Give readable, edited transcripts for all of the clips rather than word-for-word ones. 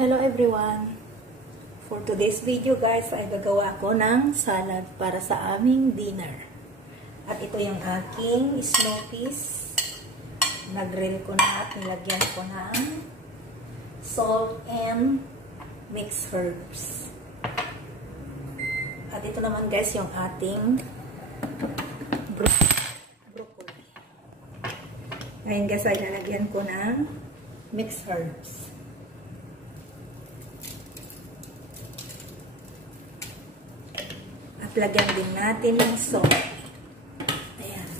Hello everyone! For today's video guys ay gagawa ko ng salad para sa aming dinner. At ito yung aking snow peas. Nag-grill ko na at nilagyan ko ng salt and mixed herbs. At ito naman guys yung ating broccoli. Ngayon guys ay lalagyan ko ng mixed herbs. At lagyan din natin ng salt. Ayan.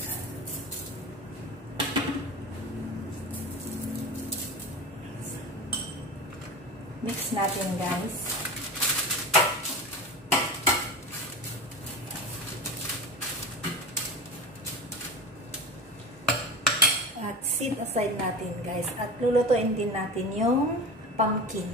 Mix natin guys. At set aside natin guys. At lulutuin din natin yung pumpkin.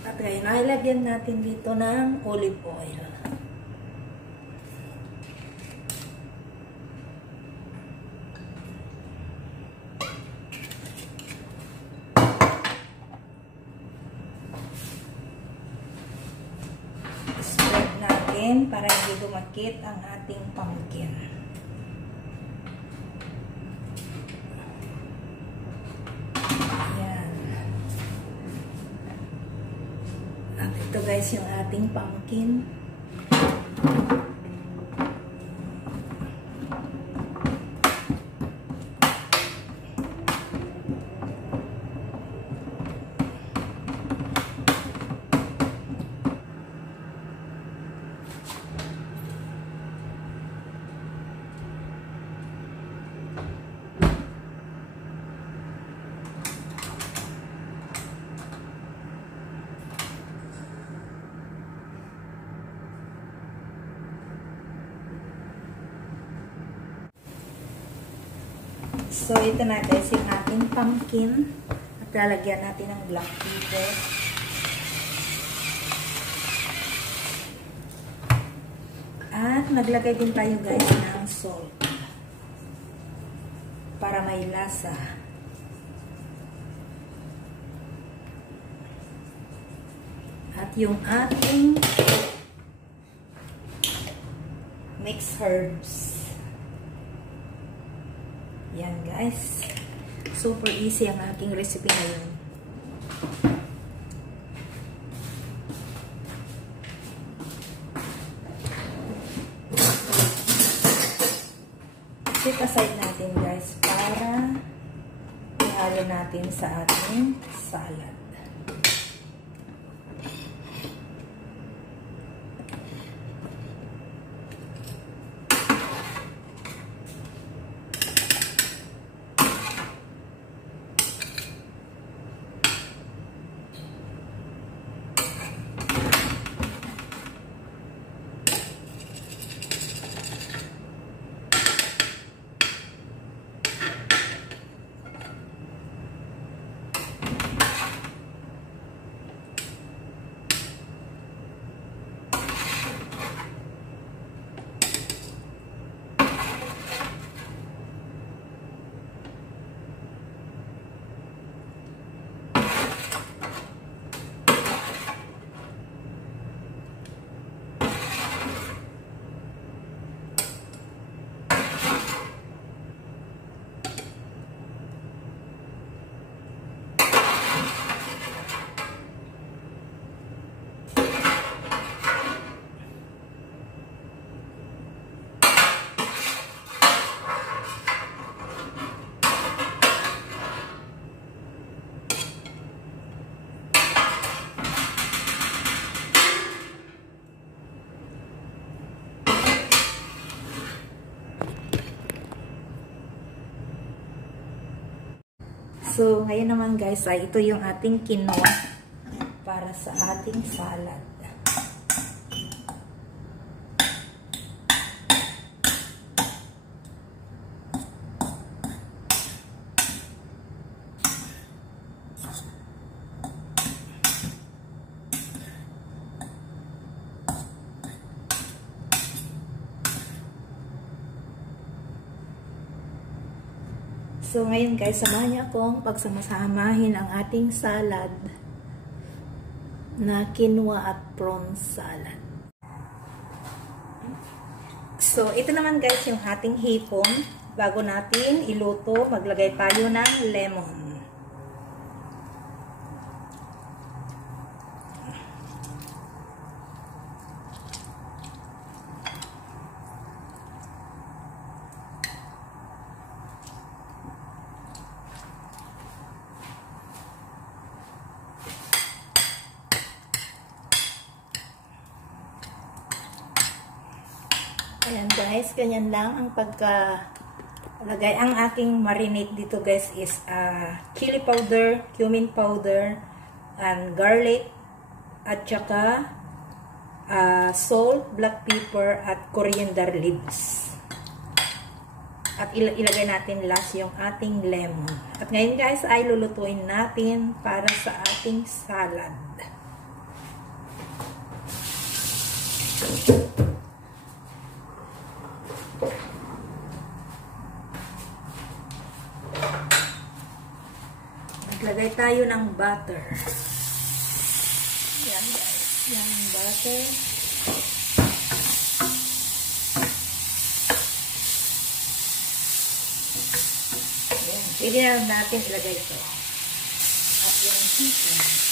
At ngayon, nilagyan natin dito ng olive oil. Spread natin para hindi dumakit ang ating pumpkin. Ito guys yung ating pumpkin. So, ito na guys yung ating pumpkin. At lalagyan natin ng black pepper. At naglagay din tayo guys ng salt. Para may lasa. At yung ating mixed herbs. Yan guys. Super easy ang aking recipe ngayon. Set aside natin guys para ihalo natin sa ating salad. So, ngayon naman guys, ay ito yung ating quinoa para sa ating salad. So, ngayon guys, samahan niyo akong pagsamasamahin ang ating salad na quinoa at prawn salad. So, ito naman guys yung ating hipon. Bago natin iluto, maglagay tayo ng lemon. Ayan guys, ganyan lang ang pagkalagay. Ang aking marinade dito guys is chili powder, cumin powder, and garlic, at saka salt, black pepper, at coriander leaves. At ilagay natin last yung ating lemon. At ngayon guys ay lulutuin natin para sa ating salad. Maglagay tayo ng butter. Yan guys, yan butter. Yan, pwede na natin ilagay ito. At yung chicken.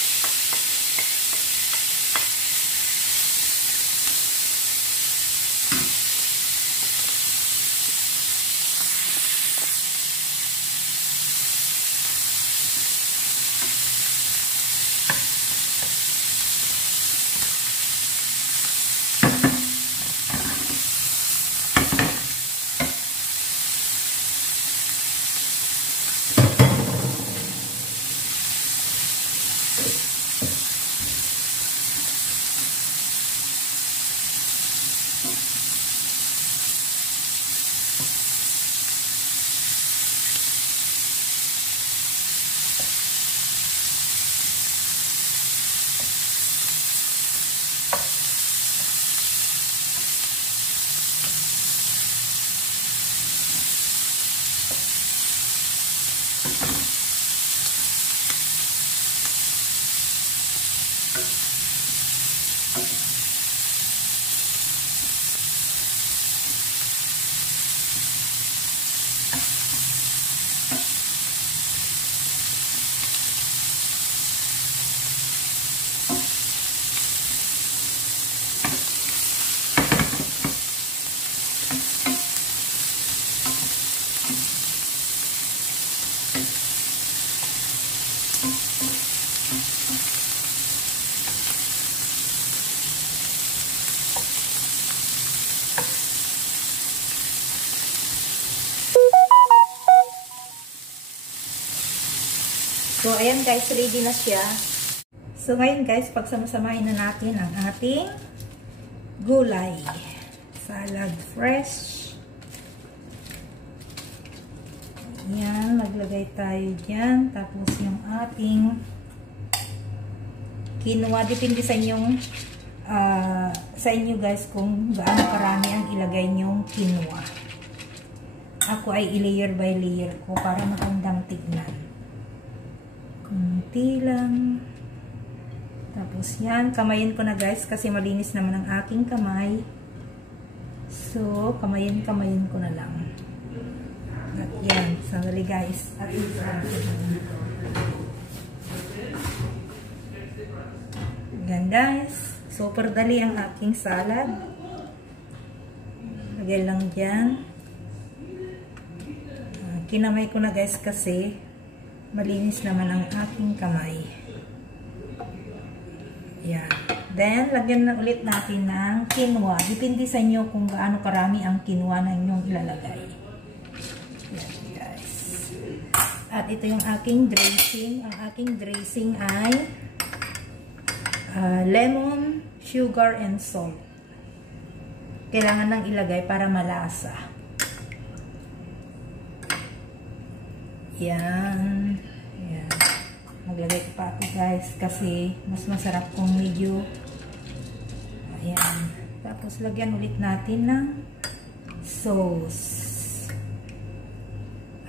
So, ayan guys, ready na siya. So, ngayon guys, pagsamasamahin na natin ang ating gulay. Salad fresh. Ayan, maglagay tayo dyan. Tapos yung ating quinoa. Depende sa inyong, sa inyo guys kung gaano karami ang ilagay nyong quinoa. Ako ay i-layer by layer ko para magandang tignan. Kunti lang. Tapos yan, kamayin ko na guys kasi malinis naman ang aking kamay. So, kamayin ko na lang. At yan, sandali guys. At yan guys. Super dali ang aking salad. Lagay lang dyan. Kinamay ko na guys kasi malinis naman ang aking kamay. Yan. Then, lagyan na ulit natin ng quinoa. Depende sa inyo kung gaano karami ang quinoa na inyong ilalagay. Yan, guys. At ito yung aking dressing. Ang aking dressing ay lemon, sugar, and salt. Kailangan nang ilagay para malasa. Yan. Yan. Maglagay ko pa ako guys kasi mas masarap kung medyo. Ayan. Tapos lagyan ulit natin ng sauce.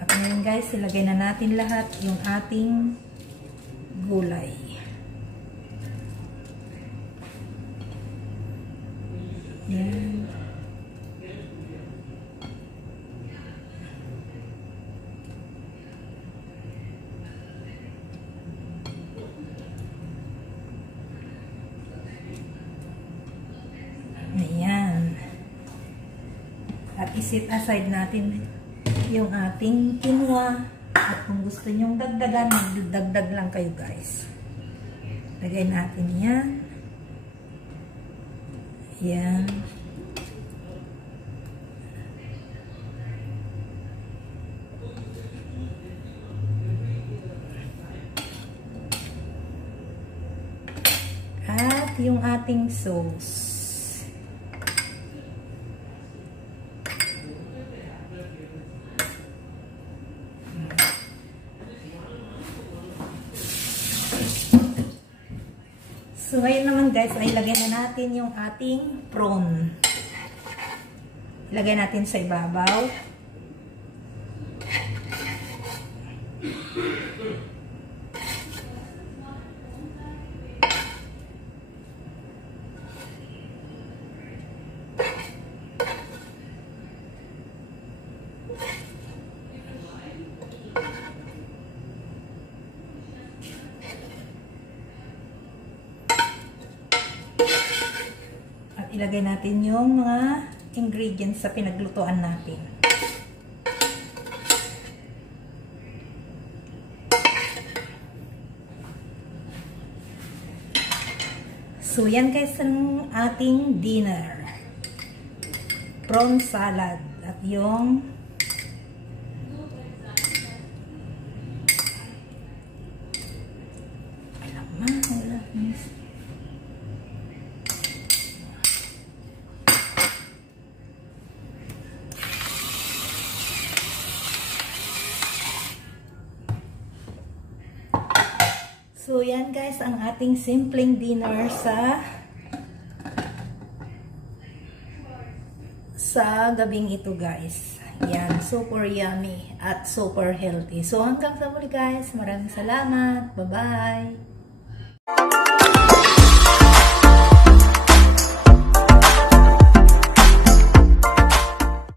At Ngayon guys, ilagay na natin lahat yung ating gulay. Yan. Ayan. At isit aside natin yung ating quinoa. At kung gusto nyong dagdagan, magdagdag lang kayo guys. Lagay natin yan. Yan. At yung ating sauce. So, ngayon naman guys, ay ilagay na natin yung ating prawn. Ilagay natin sa ibabaw. Ilagay natin yung mga ingredients sa pinaglutuan natin. So, yan guys ang ating dinner. Prawn salad. At yung So, yan guys, ang ating simpleng dinner sa gabing ito guys. Yan, super yummy at super healthy. So, hanggang sa muli guys. Maraming salamat. Bye-bye!